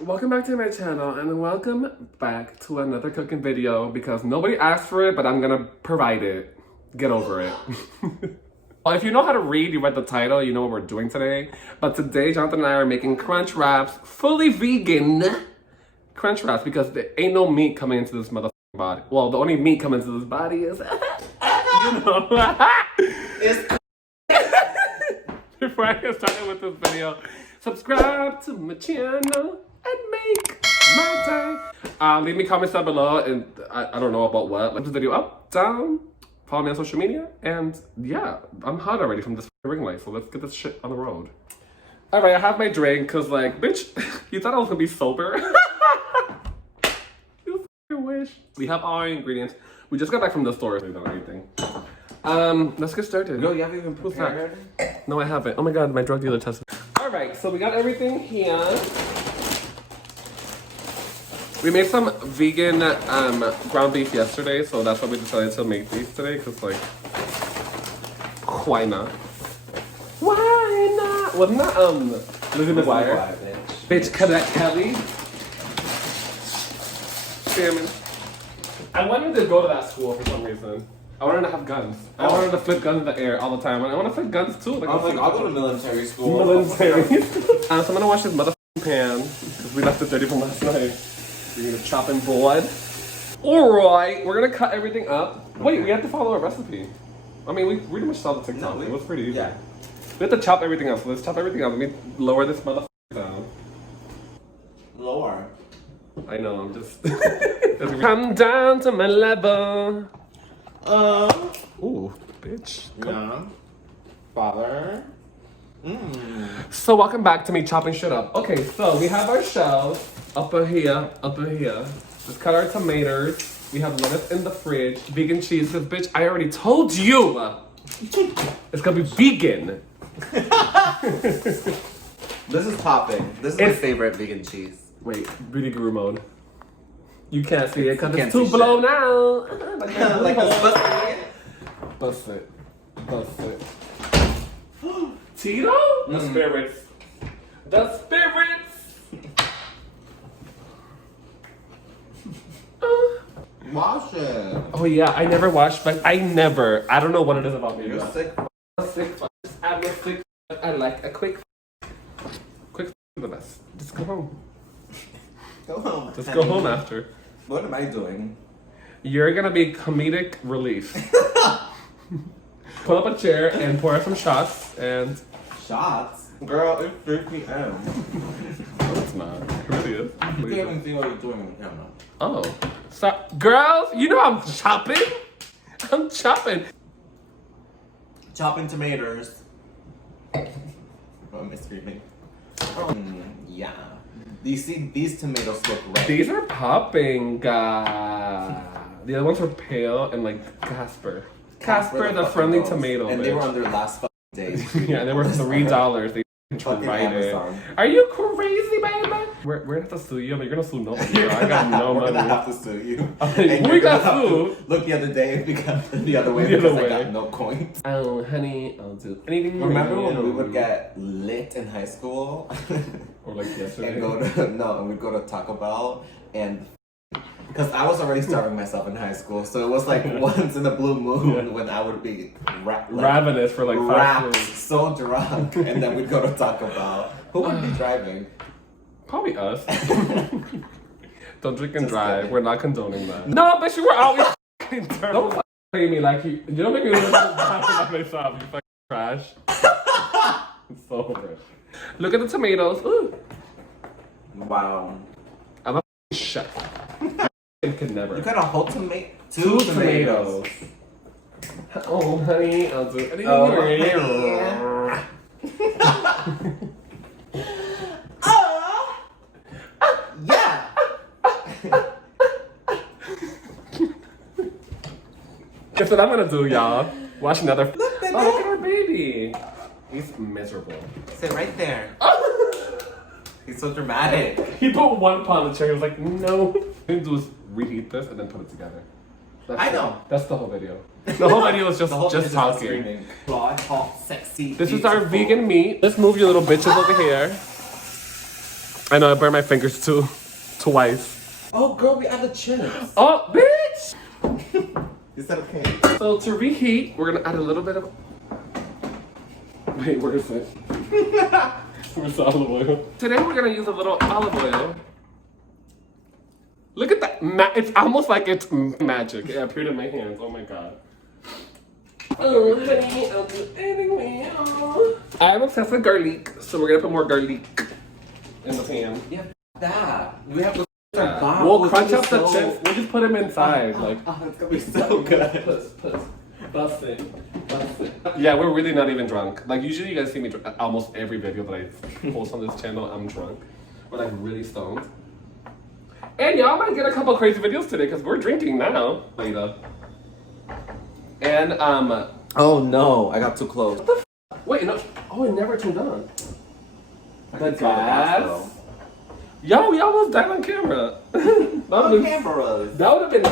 Welcome back to my channel and welcome back to another cooking video because nobody asked for it, but I'm gonna provide it. Get over it. Well, if you know how to read, you read the title, you know what we're doing today. But today, Jonathan and I are making crunch wraps, fully vegan crunch wraps because there ain't no meat coming into this motherfucking body. Well, the only meat coming into this body is, you know. Before I get started with this video, subscribe to my channel and make my day. Leave me comments down below, and I don't know about what. Let this video up, down, follow me on social media, and yeah, I'm hot already from this ring light, so let's get this shit on the road. All right, I have my drink, cause like, bitch, you thought I was gonna be sober? You wish. We have all our ingredients. We just got back from the store, so we don't know anything. Let's get started. No, you haven't even prepared? No, I haven't. Oh my god, my drug dealer tested. All right, so we got everything here. We made some vegan ground beef yesterday, so that's why we decided to make these today, because like, why not? Why not? Wasn't that Lizzie McGuire? Bitch, Kelly. Salmon. I wanted to go to that school for some reason. I wanted to have guns. I wanted to flip guns in the air all the time. And I want to flip guns too. Like, I was like, I'll go to military school. Military. So I'm gonna wash this motherfucking pan because we left it dirty from last night. We're gonna chop in board. Alright, we're gonna cut everything up. Wait, we have to follow a recipe. I mean, we pretty much saw the TikTok. No, it was pretty easy. Yeah. We have to chop everything up. So let's chop everything up. Let me lower this motherfucker down. Lower. I know, I'm just. Come down to my level. Ooh, bitch. Yeah. Father. So welcome back to me chopping shit up. Okay, so we have our shells up here. Let's cut our tomatoes. We have lettuce in the fridge. Vegan cheese, because bitch, I already told you it's gonna be vegan. This is popping. This is my favorite vegan cheese. Wait, beauty guru mode. You can't see it because Can't it's too see blown out. Like a Bust it. Tito? The spirits. The spirits! Wash it. Oh yeah, I never watched, but I don't know what it is about me. You're sick. I'm a sick. I like a quick the best. Just go home. Go home. Just go home after. What am I doing? You're gonna be comedic relief. Pull up a chair and pour some shots and... Shots? Girl, it's 3 p.m. No, it's not. It really is. You can't even see what you're doing on camera. Oh. Stop. Girls, you know I'm chopping? I'm chopping. Chopping tomatoes. Oh, am I screaming? Yeah. These tomatoes look red. These are popping, God. The other ones were pale and like Casper. Casper the friendly tomato. And bitch. they were on their last day. Yeah, they were $3. They tried it. Are you crazy, baby? We're gonna have to sue you. I mean, you're gonna sue nobody. Bro. I got no We're money. gonna have to sue you. We got sued. Look the other day, we got the other way The other because I way. got no coins. Oh, honey, I'll do anything. Remember when we would get lit in high school? Or like yesterday. And we'd go to Taco Bell and because I was already starving myself in high school, so it was like once in a blue moon when I would be ravenous for like 5 days. So drunk, and then we'd go to Taco Bell. Who would be driving? Probably us. Don't drink and Just drive. kidding. We're not condoning that. No, bitch, you were always don't play me like you don't make me look like myself, you fucking trash. It's so over. Look at the tomatoes. Ooh. Wow. I'm a chef. I could never. You got a whole tomato. Two tomatoes. Oh, honey, I'll do anything. Yeah. Guess what I'm gonna do, y'all? Watch another. Look, baby. Oh, look at our baby. He's miserable. Sit right there. He's so dramatic. He put one paw on the chair. He was like, no. What we do is reheat this and then put it together. I know. That's the whole video. The whole video is just talking. Broad, hot, sexy. This is our vegan meat. Let's move your little bitches over here. I know I burned my fingers too. Twice. Oh, girl, we added chips. Oh, bitch! Is that okay? So to reheat, we're gonna add a little bit of. Wait, where is it? Where's the olive oil? Today we're gonna use a little olive oil. Look at that! It's almost like it's magic. It appeared in my hands. Oh my god. Oh, honey, I'll do anything. I'm obsessed with garlic, so we're gonna put more garlic in the pan. Yeah, that. We have to. We'll crunch up the chips. We'll just put them inside. Like, it's gonna be so good. Puss. Bust it. Yeah, we're really not even drunk. Like, usually you guys see me almost every video that I post on this channel, I'm drunk. Or like really stoned. And y'all might get a couple crazy videos today because we're drinking now. Later. And, Oh no, I got too close. wait, no. Oh, it never turned on. The gas. gas. Yo, we almost died on camera. Cameras. That would have been a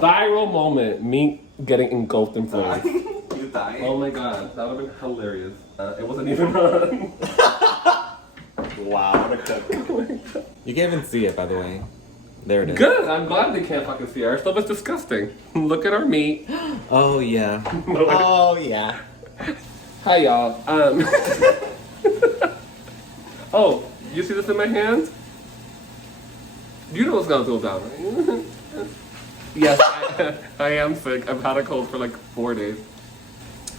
viral moment. Me getting engulfed in flames. You died? Oh my god, that would have been hilarious. It wasn't even on. Wow, what a cook. You can't even see it, by the way. There it is. Good, I'm glad they can't fucking see our stuff. It's disgusting. Look at our meat. Oh yeah. Oh yeah. Hi y'all. Oh, you see this in my hands? You know what's gonna go down, right? Yes, I am sick. I've had a cold for like 4 days.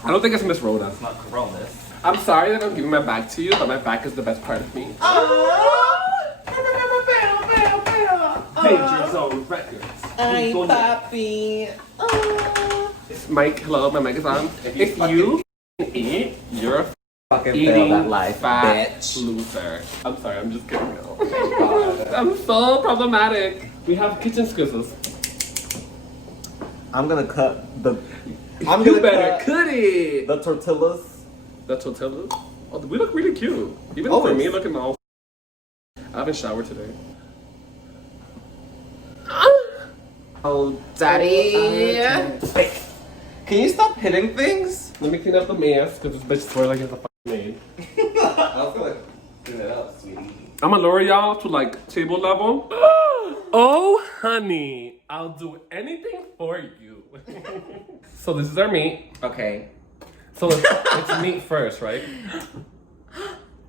I don't think it's Miss Rhoda. It's not coronas. I'm sorry that I'm giving my back to you, but my back is the best part of me. Danger Zone Records. Ay, papi. It's Mike, hello, my mic is on. If you eat, you're a Fucking eating fail that life, fat bitch. loser. I'm sorry, I'm just kidding now. I'm so problematic. We have kitchen scissors. I'm gonna cut the. You better cut it. The tortillas. The tortillas. Oh, we look really cute. Even for Always. me, looking all. I haven't showered today. Oh, daddy. Can you stop hitting things? Let me clean up the mess because this bitch swears like it's a fucking maid. I was gonna clean it up, sweetie. I'm gonna lower y'all to like table level. Oh, honey, I'll do anything for you. So this is our meat. Okay. So it's meat first, right?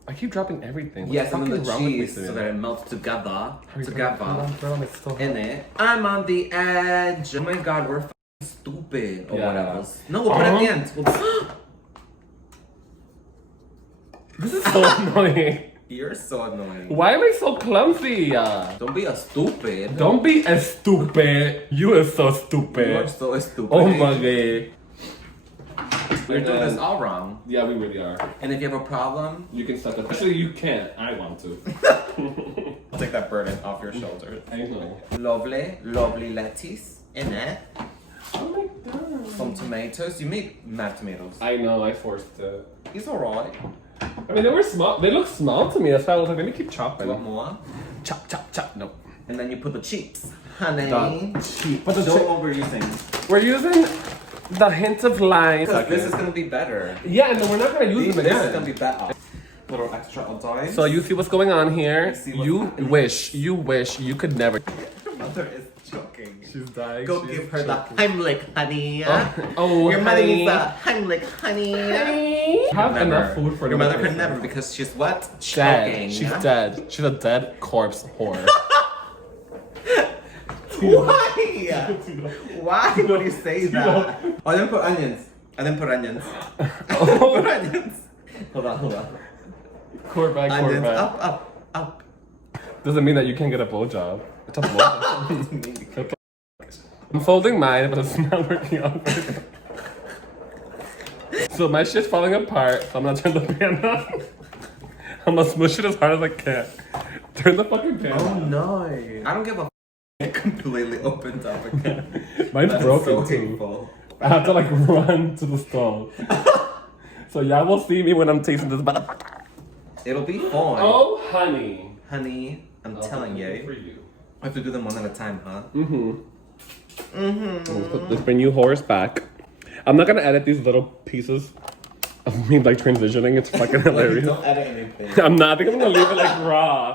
I keep dropping everything. Yes, and then fucking the wrong with me cheese today? so that it melts together. Hurry, Together. girl, it's still In it. I'm on the edge. Oh my god, we're stupid. Or Yeah. whatever. No, we'll put it at the end. This is so annoying. You're so annoying. Why am I so clumsy? Don't be a stupid. Don't be a stupid. You are so You are stupid. so stupid. Oh my god. You're doing this all wrong. Yeah, we really are. And if you have a problem, You can suck it. Actually, you can't. I want to. I'll take that burden off your shoulders. I know. Lovely lettuce in it. Oh my god. Some tomatoes. You make mad tomatoes. I know, I forced it. It's alright. I mean, they were small. They look small to me. That's why I was like, let me keep chopping. You want more? Chop, chop, chop. No. And then you put the chips. Honey. Cheap. But Show them what we're using. we're using the hint of lime. Because this is gonna be better. Yeah, and then we're not gonna use them This again. is gonna be better. Little extra dimes. So you see what's going on here. see what's You happening. wish you could never. Your mother is joking. She's dying. Go give her the Heimlich, honey. Oh, Your mother honey. needs a Heimlich, honey. Have enough food for Your the mother person. could never because she's what? Dead. Choking. She's dead. She's a dead corpse whore. Why? Why would you say that? Oh, I didn't put onions. I didn't put onions. Oh. Put onions. Hold on. Quarterback, Onions. quarterback. Up. Doesn't mean that you can't get a blowjob. It's a blowjob. I'm folding mine, but it's not working out. So my shit's falling apart, so I'm not turning the pan on. I'm gonna smush it as hard as I can. Turn the fucking pan Oh on. no. I don't give a It completely opened up again. Mine's That is broken so too. painful. I have to like run to the stall. So y'all will see me when I'm tasting this, but It'll be fine. oh honey. Honey, I'm telling For you. you. I have to do them one at a time, huh? Let's bring you horse back. I'm not gonna edit these little pieces of me like transitioning. It's fucking hilarious. Don't edit anything. I'm not. I think I'm gonna leave it like raw.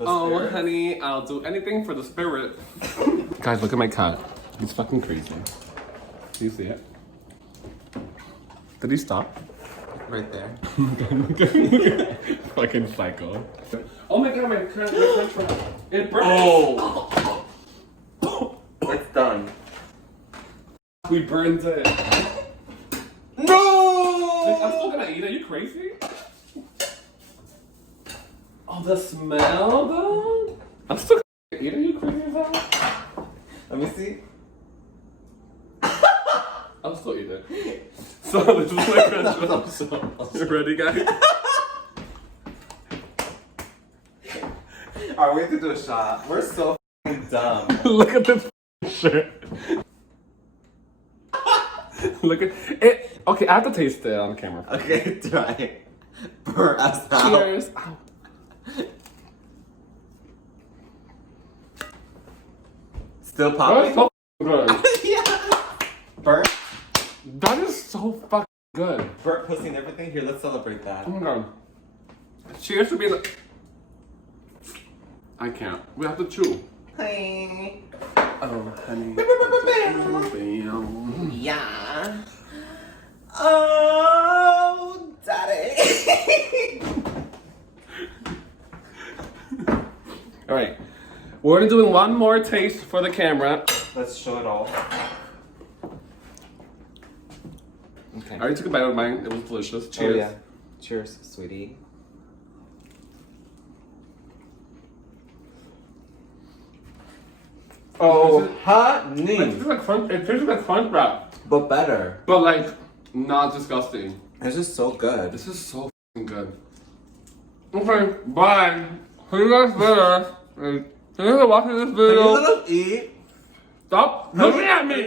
Oh, spirit. honey, I'll do anything for the spirit. Guys, look at my cat. He's fucking crazy. Do you see it? Did he stop? Right there. Fucking psycho. Oh my god, my crunch wrap. It burnt. Oh! It's done. We burned it. No! I'm still gonna eat it. Are you crazy? Oh, the smell though? I'm still gonna eat it. Are you crazy as hell? Let me see. I'll still eat it. So this is my crunch wrap. You ready, guys? Alright, we have to do a shot. We're so f***ing dumb. Look at this shit. Look at it. Okay, I have to taste it on camera. Okay, try. Burn us out. Cheers. Ow. Still That popping? is so good. Yeah. Burnt? That is so fucking good. Burnt pussy and everything? Here, let's celebrate that. Oh my god. Cheers to being like. I can't. We have to chew. Hi. Oh, honey. Yeah. Oh, daddy. All right. We're gonna do one more taste for the camera. Let's show it all. Okay. I already took a bite of mine. It was delicious. Cheers. Oh, yeah. Cheers, sweetie. Oh, It honey. tastes like crunch. It tastes like crunch wrap, But better. but like not disgusting. It's just so good. This is so fucking good. Okay, bye. See you guys later. Thank you for watching this Can you video. let us eat? Stop looking at me.